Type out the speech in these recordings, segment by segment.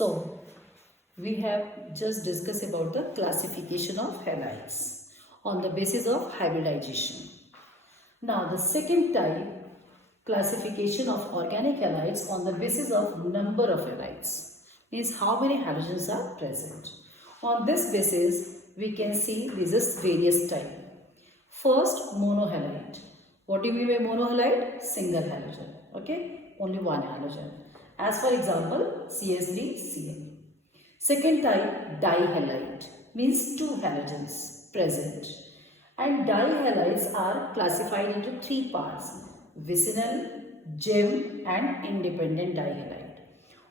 So, we have just discussed about the classification of halides on the basis of hybridization. Now, the second type, classification of organic halides on the basis of number of halides, means how many halogens are present. On this basis, we can see these are various types. First, monohalide. What do you mean by monohalide? Single halogen. Okay, only one halogen. As for example, CH3Cl. Second type, dihalide, means two halogens present. And dihalides are classified into three parts: vicinal, gem, and independent dihalide.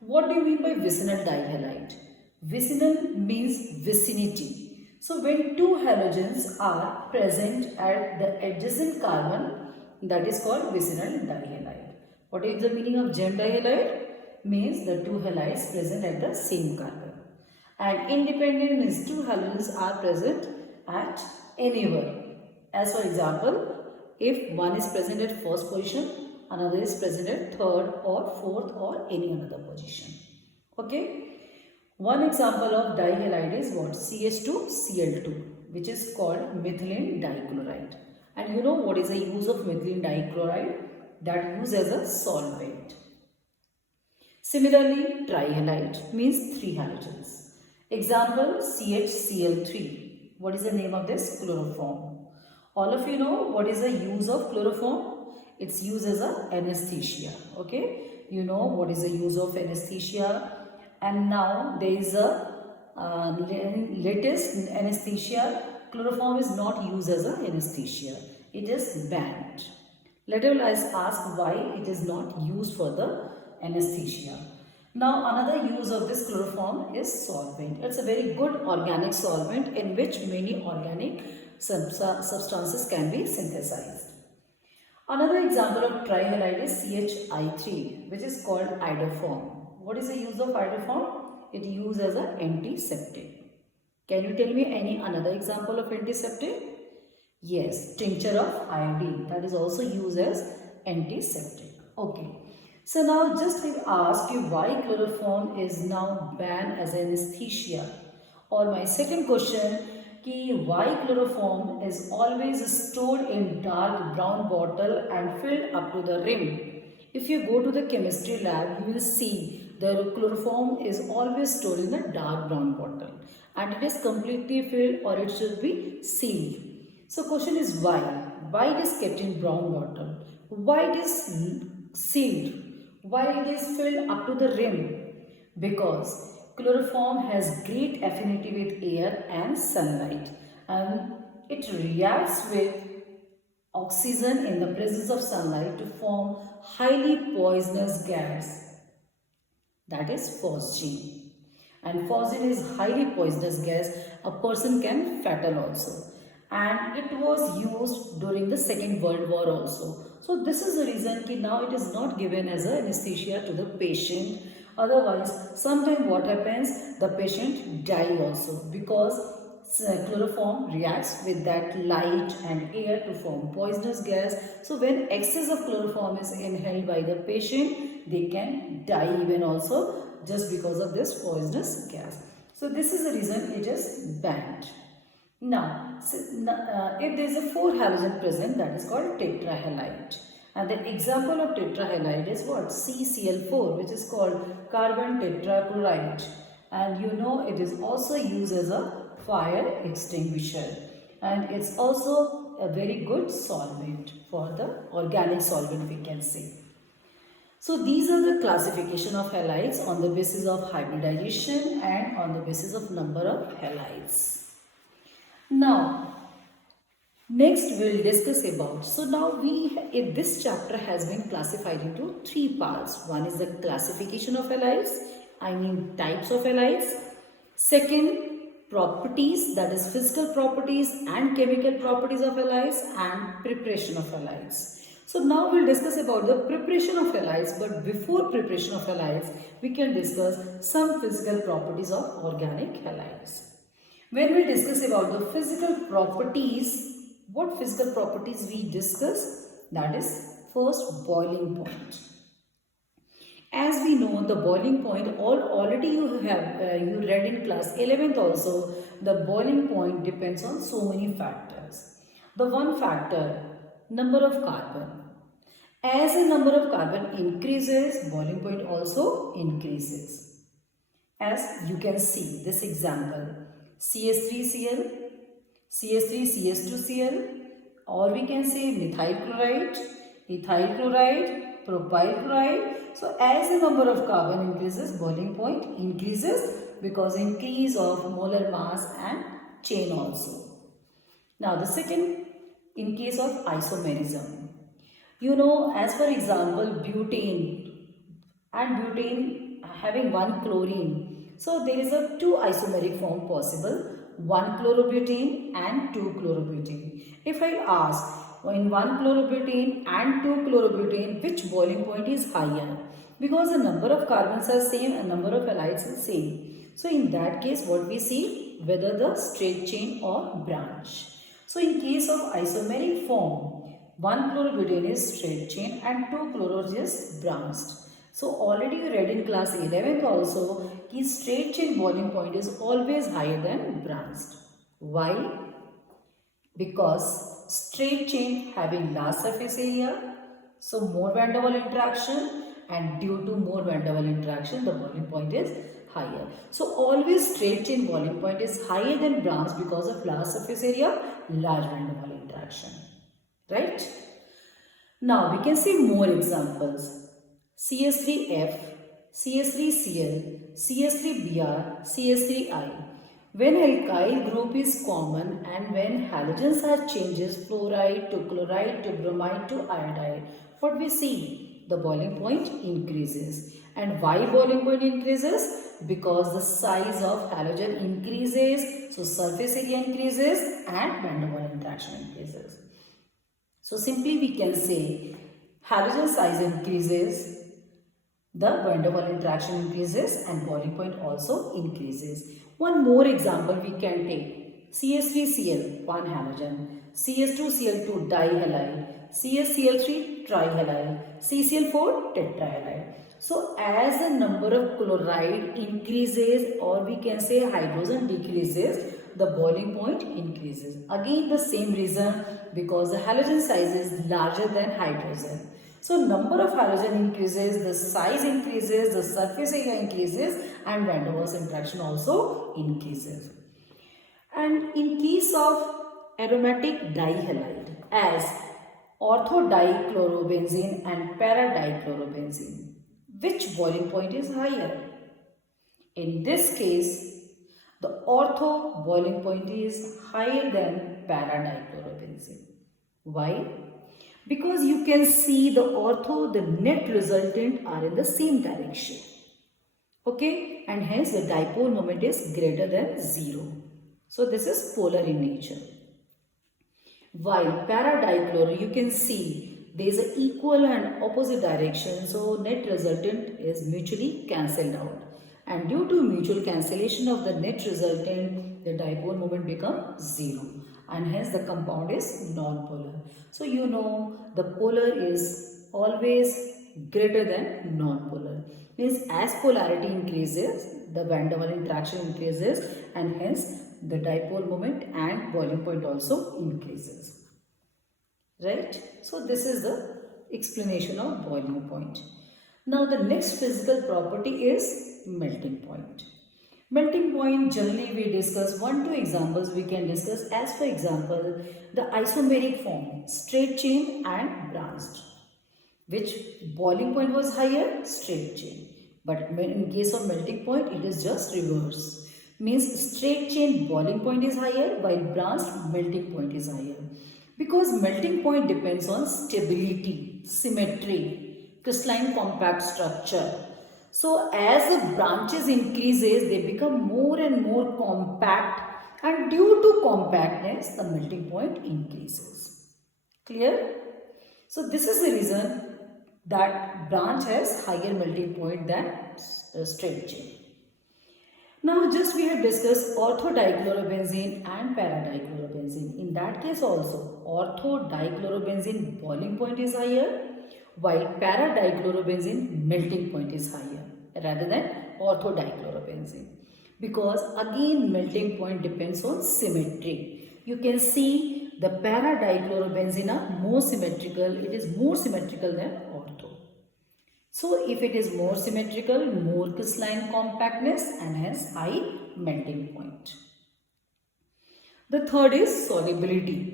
What do you mean by vicinal dihalide? Vicinal means vicinity. So when two halogens are present at the adjacent carbon, that is called vicinal dihalide. What is the meaning of gem dihalide? Means the two halides present at the same carbon. And independent means two halogens are present at anywhere. As for example, if one is present at first position, another is present at third or fourth or any another position. Okay. One example of dihalide is what? CH2Cl2, which is called methylene dichloride. And you know what is the use of methylene dichloride? That used as a solvent. Similarly, trihalide means three halogens. Example, CHCl3. What is the name of this? Chloroform. All of you know what is the use of chloroform? It's used as a anesthesia. Okay, you know what is the use of anesthesia. And now there is a latest anesthesia. Chloroform is not used as an anesthesia. It is banned. Let us ask why it is not used for the anesthesia. Now another use of this chloroform is solvent. It's a very good organic solvent in which many organic substances can be synthesized. Another example of trihalide is CHI3, which is called iodoform. What is the use of iodoform? It is used as an antiseptic. Can you tell me any another example of antiseptic? Yes, tincture of iodine, that is also used as antiseptic. Okay. So now just I ask you why chloroform is now banned as anesthesia. Or my second question, why chloroform is always stored in dark brown bottle and filled up to the rim. If you go to the chemistry lab, you will see the chloroform is always stored in a dark brown bottle and it is completely filled or it should be sealed. So question is why? Why it is kept in brown bottle? Why it is sealed? Why it is filled up to the rim? Because chloroform has great affinity with air and sunlight and it reacts with oxygen in the presence of sunlight to form highly poisonous gas, that is phosgene. And phosgene is highly poisonous gas. A person can fatal also. And it was used during the Second World War also. So this is the reason that now it is not given as an anesthesia to the patient. Otherwise, sometimes what happens, the patient die also because chloroform reacts with that light and air to form poisonous gas. So when excess of chloroform is inhaled by the patient, they can die even also just because of this poisonous gas. So this is the reason it is banned. Now, if there is a 4 halogen present, that is called tetrahalide. And the example of tetrahalide is what? CCl4, which is called carbon tetrachloride. And you know it is also used as a fire extinguisher. And it's also a very good solvent for the organic solvent, we can say. So these are the classification of halides on the basis of hybridization and on the basis of number of halides. Now, next we will discuss about, so now this chapter has been classified into 3 parts. One is the classification of halides, types of halides. Second, properties, that is physical properties and chemical properties of halides, and preparation of halides. So now we will discuss about the preparation of halides, but before preparation of halides, we can discuss some physical properties of organic halides. When we discuss about the physical properties, what physical properties we discuss? That is first, boiling point. As we know, the boiling point, already you have you read in class 11th also, the boiling point depends on so many factors. The one factor, number of carbon. As the number of carbon increases, boiling point also increases. As you can see this example, CH3Cl, CH3CH2Cl, or we can say methyl chloride, ethyl chloride, propyl chloride. So as the number of carbon increases, boiling point increases because increase of molar mass and chain also. Now the second, in case of isomerism, you know, as for example butane and butane having one chlorine. So there is a two isomeric form possible, one chlorobutane and two chlorobutane. If I ask in one chlorobutane and two chlorobutane which boiling point is higher, because the number of carbons are same and number of halides is same. So in that case what we see, whether the straight chain or branch. So in case of isomeric form, one chlorobutane is straight chain and two chloro is branched. So already you read in class 11th also कि straight chain boiling point is always higher than branched. Why? Because straight chain having large surface area, so more van der Waals interaction, and due to more van der Waals interaction the boiling point is higher. So always straight chain boiling point is higher than branched because of large surface area, large van der Waals interaction. Right? Now we can see more examples. CH3F, CH3Cl, CH3Br, CH3I. When alkyl group is common and when halogens are changes fluoride to chloride to bromide to iodide, what we see? The boiling point increases. And why boiling point increases? Because the size of halogen increases, so surface area increases and van der Waals interaction increases. So simply we can say halogen size increases, the van der Waals interaction increases and boiling point also increases. One more example we can take. CH3Cl, one halogen, CH2Cl2 dihalide, CHCl3 trihalide, CCl4 tetrahalide. So as the number of chloride increases, or we can say hydrogen decreases, the boiling point increases. Again the same reason, because the halogen size is larger than hydrogen. So number of halogen increases, the size increases, the surface area increases and van der Waals interaction also increases. And in case of aromatic dihalide as orthodichlorobenzene and paradichlorobenzene, which boiling point is higher? In this case, the ortho boiling point is higher than paradichlorobenzene. Why? Because you can see the ortho, the net resultant are in the same direction. Okay, and hence the dipole moment is greater than 0. So this is polar in nature. While paradichloro, you can see there is an equal and opposite direction, so net resultant is mutually cancelled out. And due to mutual cancellation of the net resultant, the dipole moment becomes 0. And hence the compound is non-polar. So you know the polar is always greater than non-polar. Means as polarity increases, the van der Waals interaction increases and hence the dipole moment and boiling point also increases. Right? So this is the explanation of boiling point. Now the next physical property is melting point. Melting point, generally we discuss 1-2 examples we can discuss. As for example, the isomeric form, straight chain and branched. Which boiling point was higher? Straight chain. But in case of melting point, it is just reverse. Means straight chain boiling point is higher while branched melting point is higher. Because melting point depends on stability, symmetry, crystalline compact structure. So as the branches increases, they become more and more compact, and due to compactness, the melting point increases. Clear? So this is the reason that branch has higher melting point than straight chain. Now just we have discussed orthodichlorobenzene and paradichlorobenzene. In that case also, orthodichlorobenzene boiling point is higher, while para-dichlorobenzene melting point is higher rather than ortho-dichlorobenzene, because again melting point depends on symmetry. You can see the para-dichlorobenzene are more symmetrical, it is more symmetrical than ortho. So if it is more symmetrical, more crystalline compactness and hence high melting point. The third is solubility.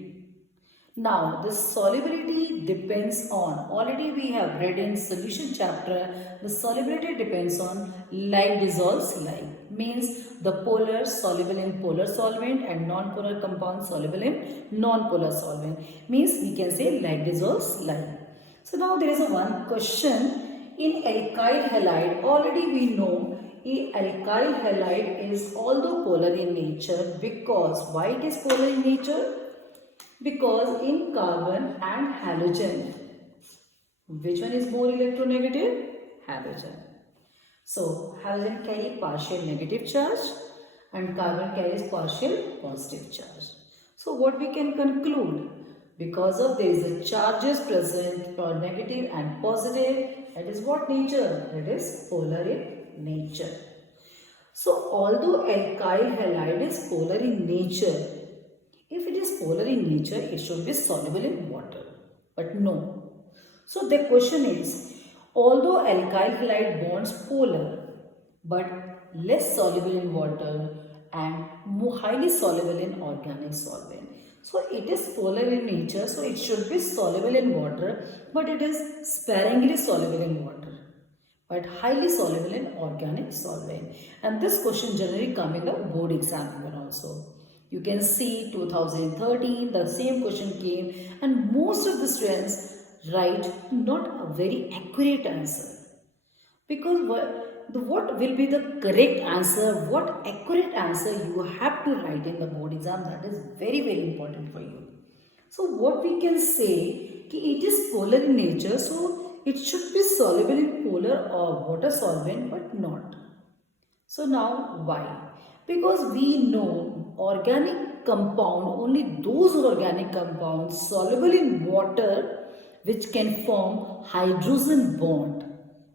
Now, the solubility depends on, already we have read in solution chapter, the solubility depends on like dissolves like. Means the polar soluble in polar solvent and non-polar compound soluble in non-polar solvent. Means we can say like dissolves like. So now there is a one question in alkyl halide. Already we know alkyl halide is although polar in nature, because why it is polar in nature? Because in carbon and halogen, which one is more electronegative? Halogen. So halogen carry partial negative charge and carbon carries partial positive charge. So what we can conclude? Because of there is a charges present for negative and positive, that is what nature? That is polar in nature. So although alkyl halide is polar in nature, if it is polar in nature, it should be soluble in water. But no. So the question is, although alkyl halide bonds polar, but less soluble in water and more highly soluble in organic solvent. So it is polar in nature, so it should be soluble in water, but it is sparingly soluble in water, but highly soluble in organic solvent. And this question generally come in the board exam even also. You can see 2013 the same question came and most of the students write not a very accurate answer. Because what will be the correct answer, what accurate answer you have to write in the board exam, that is very important for you. So what we can say, it is polar in nature, so it should be soluble in polar or water solvent, but not. So now why? Because we know organic compound, only those organic compounds soluble in water which can form hydrogen bond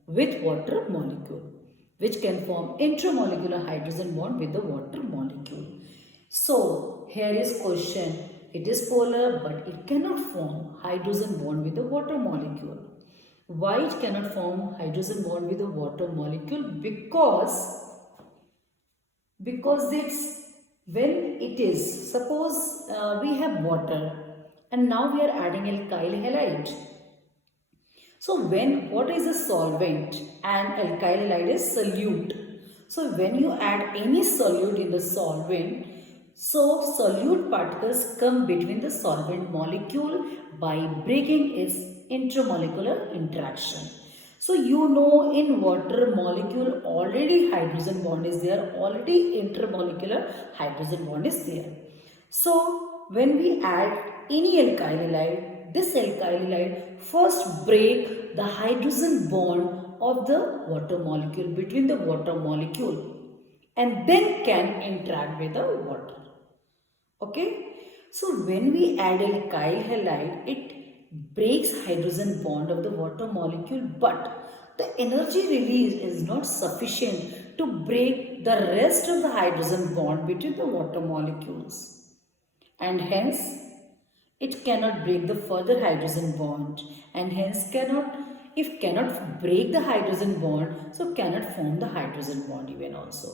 with water molecule, which can form intramolecular hydrogen bond with the water molecule. So here is question, it is polar but it cannot form hydrogen bond with the water molecule. Why it cannot form hydrogen bond with the water molecule? Because it's when it is, suppose we have water and now we are adding alkyl halide. So what is a solvent and alkyl halide is solute. So when you add any solute in the solvent, so solute particles come between the solvent molecule by breaking its intramolecular interaction. So you know in water molecule already hydrogen bond is there, already intermolecular hydrogen bond is there. So when we add any alkyl halide, this alkyl halide first break the hydrogen bond of the water molecule, between the water molecule, and then can interact with the water. Okay. So when we add alkyl halide, it breaks hydrogen bond of the water molecule, but the energy release is not sufficient to break the rest of the hydrogen bond between the water molecules, and hence it cannot break the further hydrogen bond, and hence cannot break the hydrogen bond, so cannot form the hydrogen bond even also.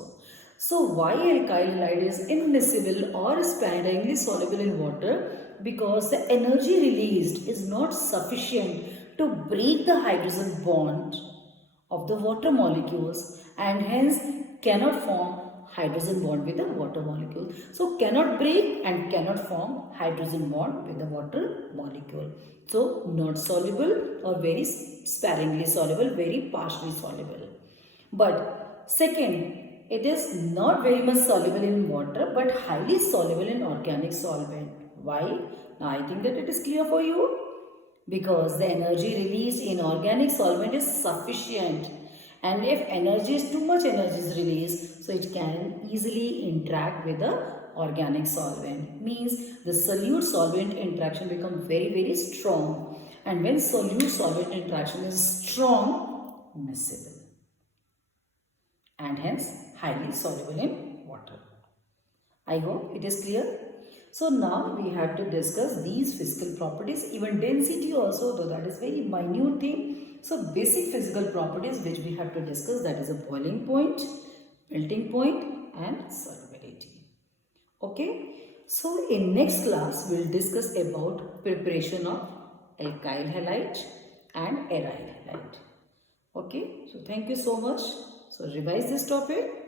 So why alkyl halide is immiscible or sparingly soluble in water? Because the energy released is not sufficient to break the hydrogen bond of the water molecules, and hence cannot form hydrogen bond with the water molecule. So cannot break and cannot form hydrogen bond with the water molecule. So not soluble or very sparingly soluble, very partially soluble. But second, it is not very much soluble in water but highly soluble in organic solvent. Why? Now I think that it is clear for you. Because the energy released in organic solvent is sufficient, and if too much energy is released, so it can easily interact with the organic solvent. Means the solute solvent interaction become very strong, and when solute-solvent interaction is strong, miscible, and hence highly soluble in water. I hope it is clear. So now we have to discuss these physical properties, even density also, though that is very minute thing. So basic physical properties which we have to discuss, that is a boiling point, melting point and solubility. Okay. So in next class we will discuss about preparation of alkyl halide and aryl halide. Okay. So thank you so much. So revise this topic.